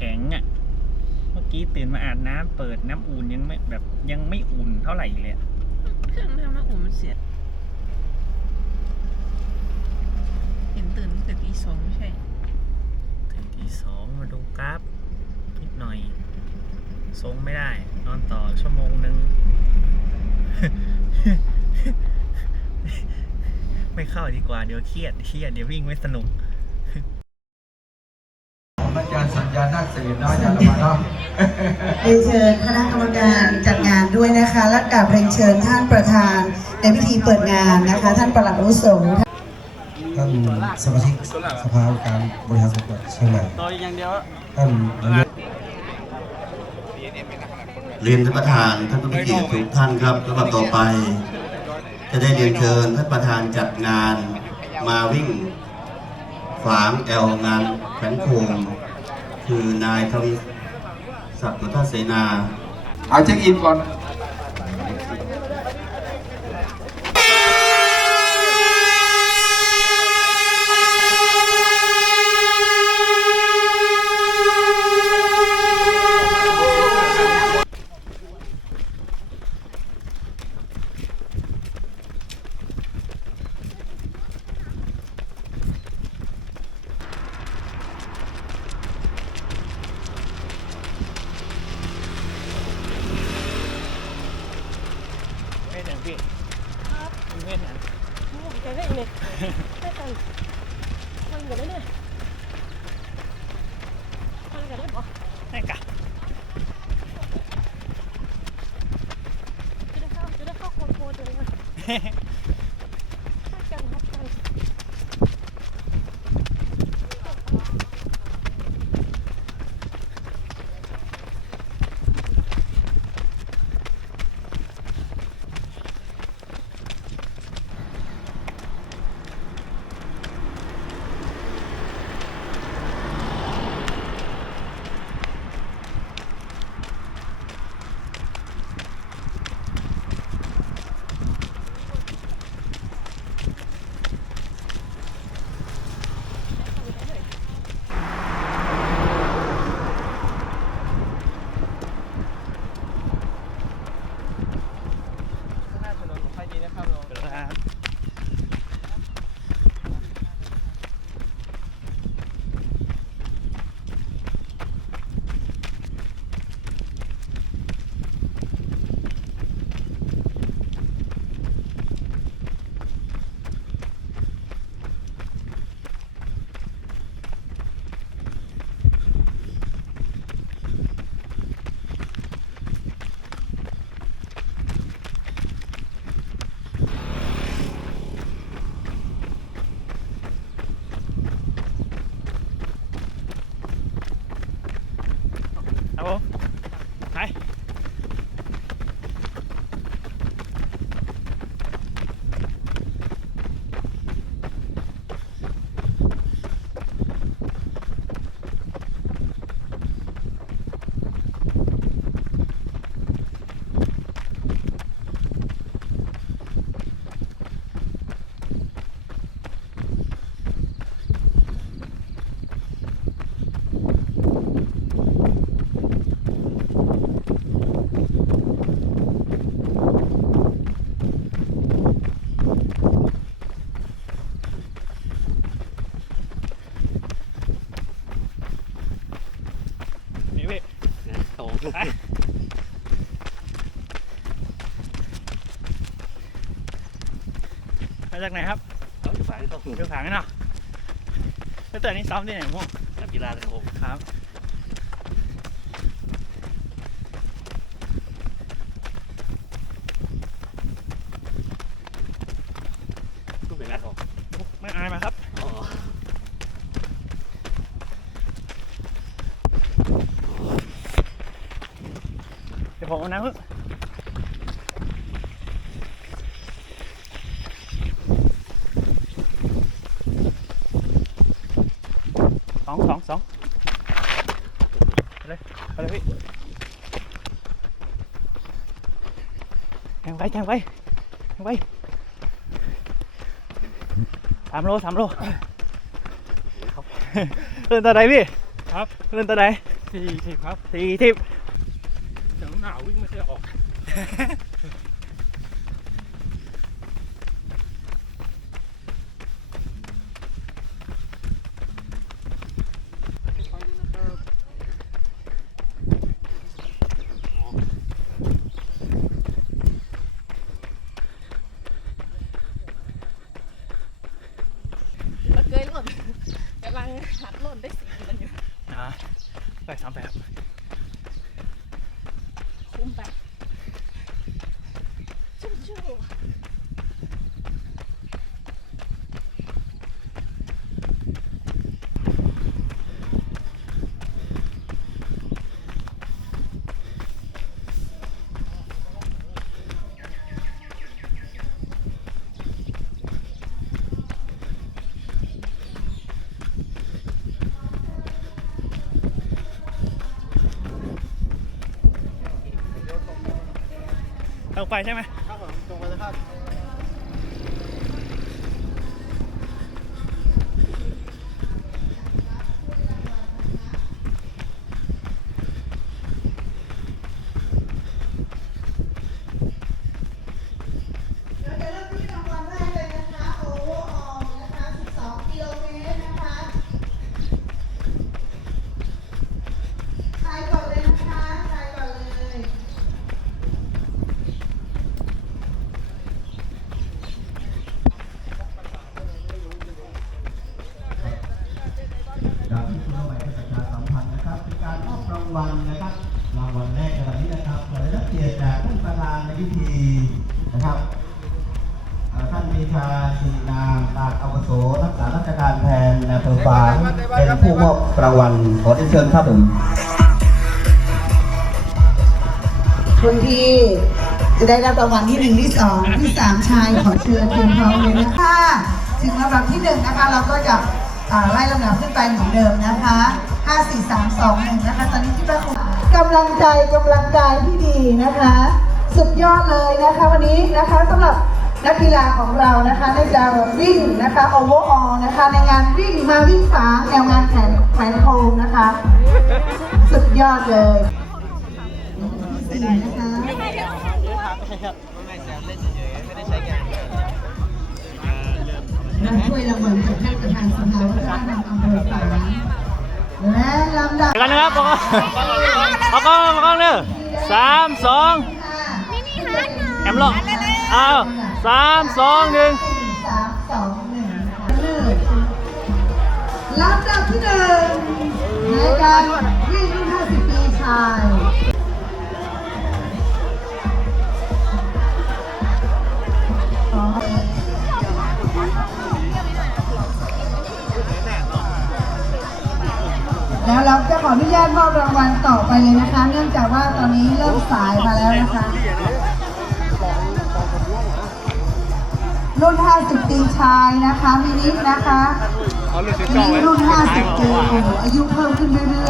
ข็งอะ เมื่อกี้ตื่นมาอาบน้ำเปิดน้ำอุ่นยังไม่แบบยังไม่อุ่นเท่าไหร่เลยอะเครื่องทำน้ำอุ่นมันเสีย เห็นตื่นตั้งแต่ตีสองไม่ใช่ถึงที่สองมาดูกราฟนิดหน่อยทรงไม่ได้ นอนต่อชั่วโมงหนึ่งไม่เข้าดีกว่าเดี๋ยวเครียดเครียดเดี๋ยววิ่งไม่สนุก อาจารย์สัญญานาคเสนเนาะอาจารย์ละมาเนาะเรียนเชิญคณะกรรมการจัดงานด้วยนะคะและกราบเรียนเชิญท่านประธานในพิธีเปิดงานนะคะ ท่านประหลัดอาวุโสท่านสมาชิกสภาองค์การบริหารส่วนจังหวัดเชียงใหม่ตัวอย่างเดียวท่านนายกเรียนท่านประธานท่านผู้มีเกียรติทุกท่านครับลำดับต่อไป จะได้เรียนเชิญท่านประธานจัดงานมาวิ่งฝางแอลงานแขวนโคม คือนายทวีศักดิ์พุทเสนา เอาเช็คอินก่อน ไม่ถึงพี่ ครับไม่ถึงจะได้เลยได้กันมันอยู่ได้เนี่ยมันกันได้ปะไม่กะจะได้เข้าจะได้เข้าโคนโคนจะได้ มาจากไหนครับเดือผางเนาะแล้วแต่อันนี้ซ้อมที่ไหนพวกนักกีฬาเลยครับผมครับ ทุกเป็นงานของ ไม่อายมาครับ อ๋อ เดี๋ยวผมเอาน้ำเพิ่มสองสองสองไปเลยไปเลยพี่แทงไปแทงไปแทงไปสามโลสามโลเล่นตัวไหนพี่ ครับ เล่นตัวไหนสี่สิบครับสี่ทิปเดี๋ย วหนาววิ่งไม่เคอยออกมันเคยหล่นกำลังหัดหล่นได้สี่มันอยู่อ่าไปสามแบบ คุ้มไป เราไปใช่ไหม ครับผมตรงไปเลยครับ เราจะเริ่มที่รางวัลแรกเลยนะคะโอเวอร์ออลนะคะ 12 กิโลเมตรนะคะใครก่อนเลยนะคะใครก่อนเลย จากที่คุณเอาไปประชาสัมพันธ์นะครับเป็นการมอบราง วัลนะครับ รางวัลแรกในวันนี้นะครับเราได้รับเกียรติจากท่านประธานในพิธีนะครับท่านมีชาสีนามตากอวโสรักษาราชการแทนนายอำเภอฝางเป็นผู้มอบรางวัลขอเชิญครับผมคนที่จะได้รับรางวัลที่หนึ่งที่สองที่สามชายขอเชิญเทียนพร้อมเลยนะคะถึงลำดับที่หนึ่งนะคะ เราก็จะไล่ลำดับขึ้นไปเหมือนเดิมนะคะ ห้าสี่สามสองหนึ่งนะคะ ตอนนี้ที่ประคุณกำลังใจกำลังใจที่ดีนะคะ สุดยอดเลยนะคะวันนี้นะคะสำหรับนักกีฬาของเรานะคะในการวิ่งนะคะโอเวอร์ออนะคะ ในงานวิ่งมาวิ่งฝาแนวงานแขนแขวนโคมนะคะ สุดยอดเลยสี่นะคะรับถ้วยรางวัลจากท่านประธานสภาวัฒนธรรมอำเภอฝาง และลำดับเดี๋ยวกันนะครับบอกเอากล้องเอากล้องเด้อสามสองแอมโลเอาสามสองหนึ่งสามสองหนึ่งนะคะลำดับที่หนึ่งในการวิ่งรุ่น50 ปีชาย แล้วเราจะขออนุญาตมอบรางวัลต่อไปเลยนะคะ เนื่องจากว่าตอนนี้เริ่มสายมาแล้วนะคะ รุ่น 50 ปีชายนะคะมินินะคะมินิรุ่น 50 ปีโอ้โหอายุเพิ่มขึ้นเรื่อยๆ